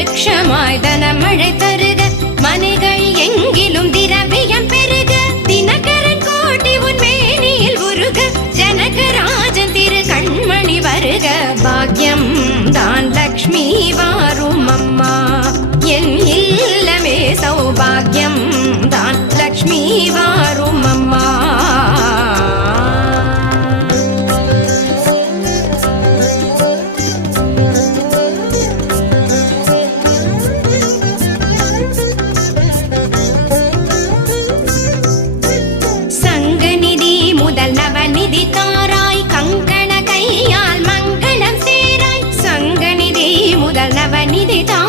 விருட்சமாய் தனமழை தருக மனைகள் எங்கிலும் திரவியம் பெருக தினகரன் கோட்டி உன் மேனியில் உருக ஜனகராஜன் திரு கண்மணி வருக பாக்யம் தான் லக்ஷ்மி வாரும் அம்மா என் இல்லமே சௌபாகியம் தான் லக்ஷ்மி வாரும் அம்மா சங்கநிதி முதல் நவநிதி தாராய் கங்கண கையால் மங்களம் சேராய் சங்கநிதி முதல் நவநிதி தாராய்